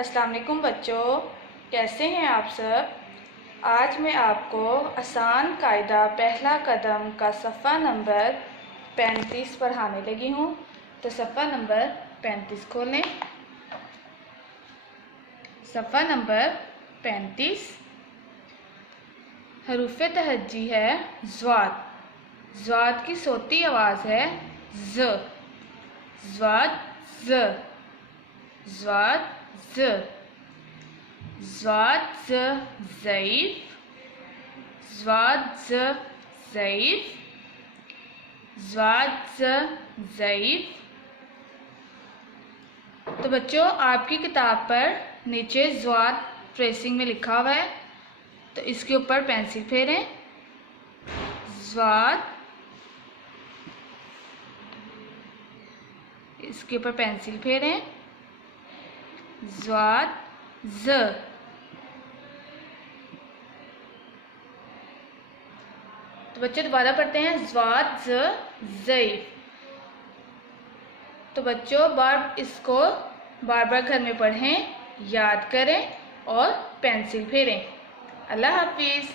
अस्सलाम वालेकुम बच्चों, कैसे हैं आप सब। आज मैं आपको आसान कायदा पहला कदम का सफ़ा नंबर 35 पढ़ाने लगी हूँ। तो सफ़ा नंबर 35 खोलें। सफ़ा नंबर 35 हरूफ तहज्जी है ज़्वाद। ज़्वाद की सोती आवाज़ है ज़। ज़्वाद ज़, ज़्वाद ज़, ज़्वाद ज़ ज़ईफ़, ज़्वाद ज़ ज़ईफ़, ज़्वाद ज़ ज़ईफ़। तो बच्चों, आपकी किताब पर नीचे ज़्वाद ट्रेसिंग में लिखा हुआ है, तो इसके ऊपर पेंसिल फेरें। ज़्वाद, इसके ऊपर पेंसिल फेरें। ज़्वाद ज़, तो बच्चे दोबारा पढ़ते हैं ज़्वाद ज़ ज़ईफ़। तो बच्चों इसको बार बार घर में पढ़ें, याद करें और पेंसिल फेरें। अल्लाह हाफिज़।